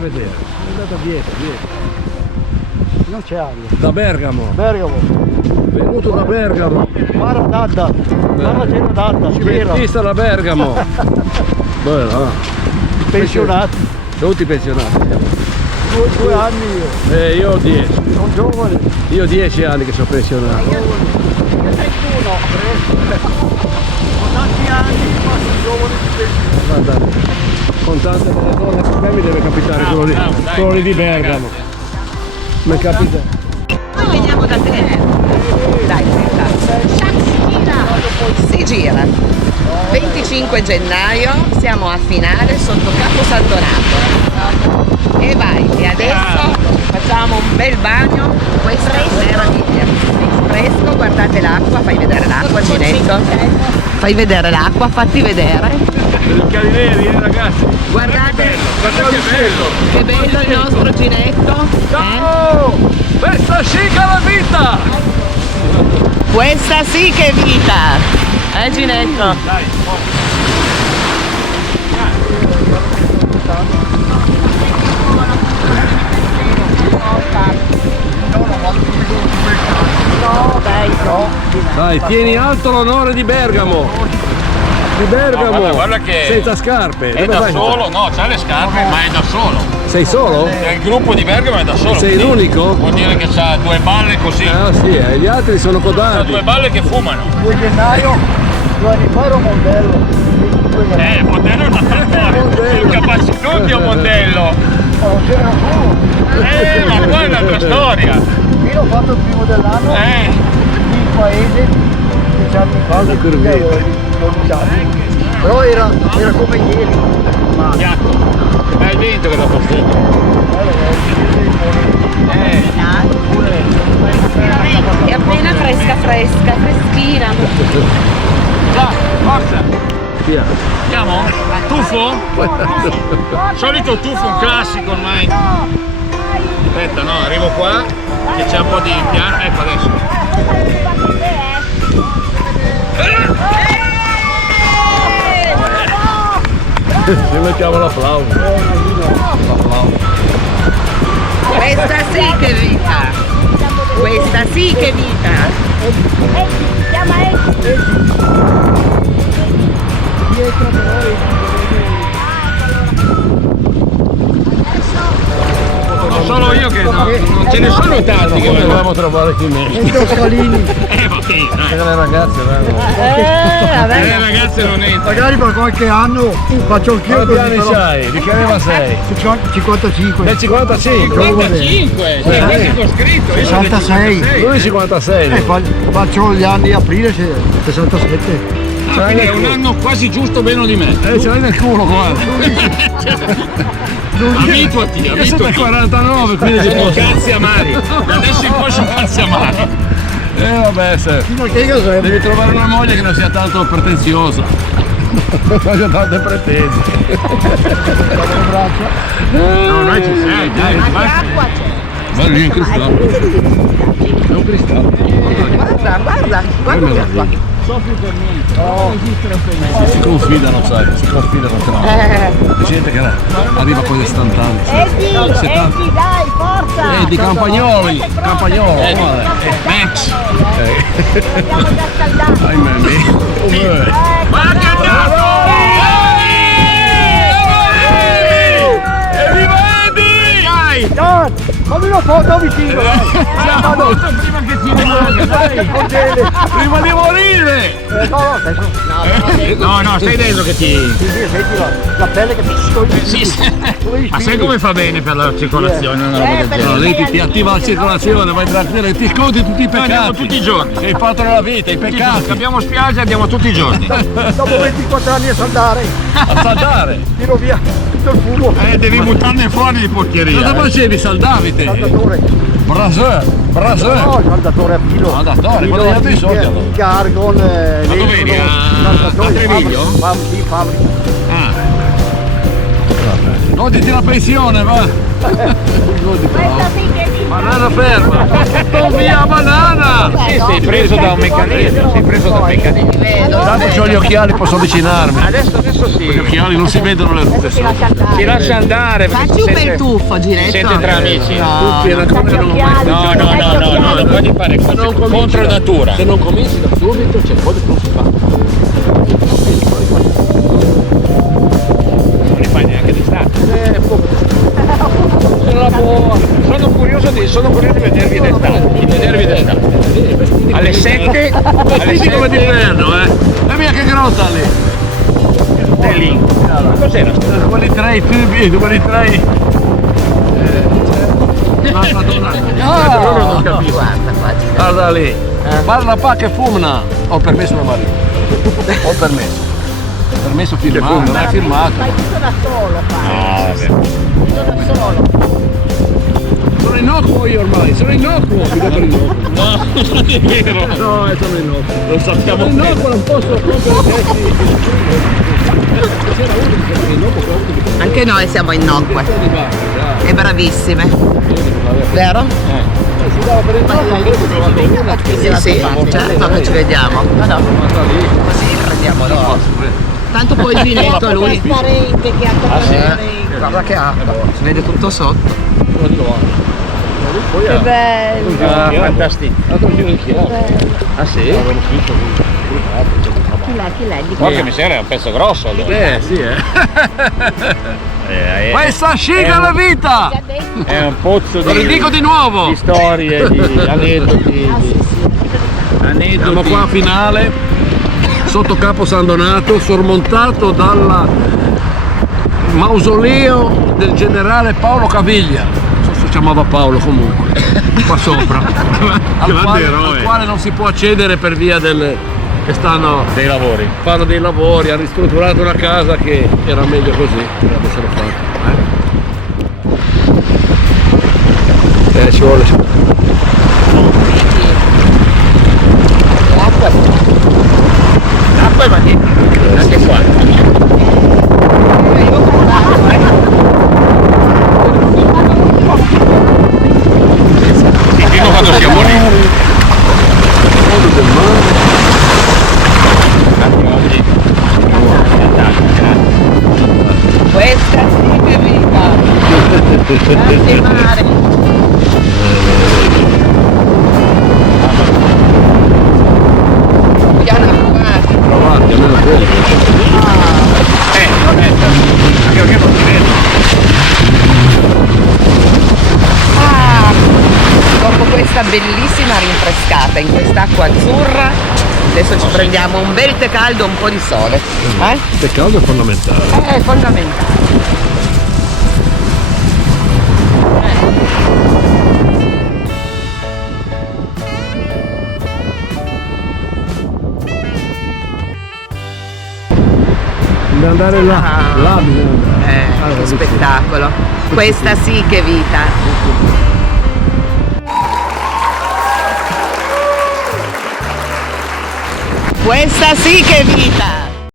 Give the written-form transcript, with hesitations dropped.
vedere. È andato dietro. Non c'è aria. Da Bergamo. Bergamo. Venuto da Bergamo. Maradada. Maradada. Vista da Bergamo. Bello, Pensionati. Tutti pensionati siamo. 2 anni io. Io ho 10. Sono giovane. Io ho 10 anni che sono pensionato. Io 31. Ho tanti anni, ma sono giovane di pensione. Guarda, con tante delle cose che a me mi deve capitare quello lì di Bergamo. Mi capita. Noi veniamo da te. Dai, si gira. 25 gennaio siamo a finale sotto Capo San Donato. E vai, e adesso facciamo un bel bagno, questa è meraviglia. Fresco, guardate l'acqua, fai vedere l'acqua, Ginetto. Fai vedere l'acqua, fatti vedere. I calineri, ragazzi. Guardate, Guardate che bello. che bello il nostro Ginetto. Ciao! Questa sì che è la vita! Questa sì che è vita! Ginetto? Dai, No, dai, no. dai, tieni alto l'onore di Bergamo! Di Bergamo! No, guarda che senza scarpe! è Dove da vai? solo, no, c'ha le scarpe, ma è da solo. Sei solo? Il gruppo di Bergamo è da solo. Sei quindi l'unico? Vuol dire che c'ha 2 balle così. Ah sì, gli altri sono Ha codardi. 2 balle che fumano. 2 gennaio, 2 anni fa ero Mondello. Mondello è una Mondello. non capaci tutti a Mondello. Non c'era nessuno. Ma qua è un'altra storia. Io ho fatto il primo dell'anno in paese 10 anni fa, che avevo 12 anni. Però era come ieri. Ma Piatto. È il vento che dà fastidio. È appena fresca, freschina. Dai, forza. Via. Andiamo? Tuffo? Solito tuffo, un classico ormai. Aspetta, no, arrivo qua, che c'è un po' di piano. Ecco adesso. Ci mettiamo l'applauso. Questa sì che è vita. Questa sì che è vita. Non solo io che no, non ce ne sono tanti che Come vengono. dobbiamo trovare chi meno? Enzo Scalini. Va bene, dai. Le ragazze vengono. Le ragazze non entrano. Magari per qualche anno faccio anch'io Quanti così. anni però. c'hai? Di che anni sei? 55. Del 55. 55, sei quasi coscritto. io sono del 66. Lui 56. Faccio gli anni aprile 67. Ah, quindi è un anno quasi giusto meno di me. Ce l'hai nel culo, guarda. Abituati, Io sono del abituati. 49, quindi Sono posso. cazzi amari. Da adesso in poi sono cazzi amari. Vabbè, se. Fino a che io sempre. Devi trovare una moglie che non sia tanto pretenziosa. Non abbia tante pretese. No, noi ci sei, dai, basta. Ma lì è un cristallo. È un cristallo. Guarda qua. Si confidano, sai, si confidano tra loro. C'è gente che arriva con le istantanee. Eddie, dai, forza! Di Campagnoli, Campagnolo, guarda. Max. Andiamo già scaldati! Ai memi. Ma che andato! Evviva Eddie! Dai! Fammi una foto vicino! Prima che ti rimanga, dai! Prima di morire! No, stai dentro che ti... Senti la pelle che ti Sì. Ma sai come fa bene per la circolazione una roba del No, genere? lei ti attiva la circolazione, vai tranquillo e ti sconti tutti i Noi andiamo peccati. tutti i giorni. È il fatto della vita, i peccati. Abbiamo spiaggia, andiamo tutti i giorni. Dopo 24 anni a saldare, A saldare. tiro via tutto il fumo. Devi buttarne fuori di porcheria. Cosa facevi? Saldavi te? Saldatore. Braseur, braseur. No, saldatore a filo. Saldatore, quello degli altri soldi allora. Il Gargon, Ma dove eri? A Treviglio? Sì, fabbrica. Ah, Goditi la pensione, va. Questa sì che è vita! Banana ferma. Tutto via banana. Ah, Sì, sei preso da un meccanismo, sei preso da un meccanismo. Vedo, tanto ho gli occhiali, posso avvicinarmi. Adesso Gli sì. occhiali non si vedono le ruote Si lascia andare. Si lascia andare. perché Facci si un bel sente- tuffo, Si Giretto. sente tra amici. No, Tutti, è una cosa che non ho mai No, no, no, no, non puoi fare cose non cominci contro da- natura. Se non cominci da subito c'è un po' di non si fa. Non li fai neanche d'estate. Sono curioso di vedervi d'estate. Alle 7, Vestiti come d'inverno, E mia che grotta lì! è lì. Cos'era? Quelli tre, i tubi, quelli tre. Loro non capiscono. guarda qua. Guarda lì. Parla pa che fumna. Ho il permesso da Maria. Ho il permesso. Permesso firmato, non è firmato. Fai tutto da solo, fai. No, vabbè. Tutto da solo. Sono innocuo io ormai, sono innocuo. Mi dà per innocuo. No, non è vero. No, sono innocuo. Lo sappiamo Sono innocuo, non posso compiere testi. C'era uno che era innocuo, però uno che Anche noi siamo innocue di barba, e bravissime. Vero? si dava per innocuo. Sì, sì, certo che ci vediamo. Così prendiamo l'oro. Tanto poi il vinetto lui. Trasparente che ha trasparente. Guarda che acqua, si vede tutto sotto. Che bello. Fantastico. Ah sì? Chi l'è? Di Porca miseria, è un pezzo grosso allora. Sì, È Questa sciga la vita! è un pozzo Lo ridico di di nuovo! storie, di aneddoti. Siamo qua a finale, sotto Capo San Donato, sormontato dal mausoleo del generale Paolo Caviglia. Non so se si chiamava Paolo comunque, qua sopra. al quale non si può accedere per via che stanno Dei lavori. fanno dei lavori, hanno ristrutturato una casa che era meglio così, l'avessero fatto. Ci vuole. Acqua e magneto. Anche qua. Sì, fino a quando siamo lì. Questa sì che vita. Grazie mare. Piano avanti. Provati, almeno quello. Aspetta. Anche perché non si vede. Dopo questa bellissima rinfrescata in quest'acqua azzurra, adesso ci prendiamo un bel tè caldo e un po' di sole. Il caldo è fondamentale. È fondamentale. Bisogna andare là, là bisogna andare. Che spettacolo. Questa sì che vita. Questa sì che vita!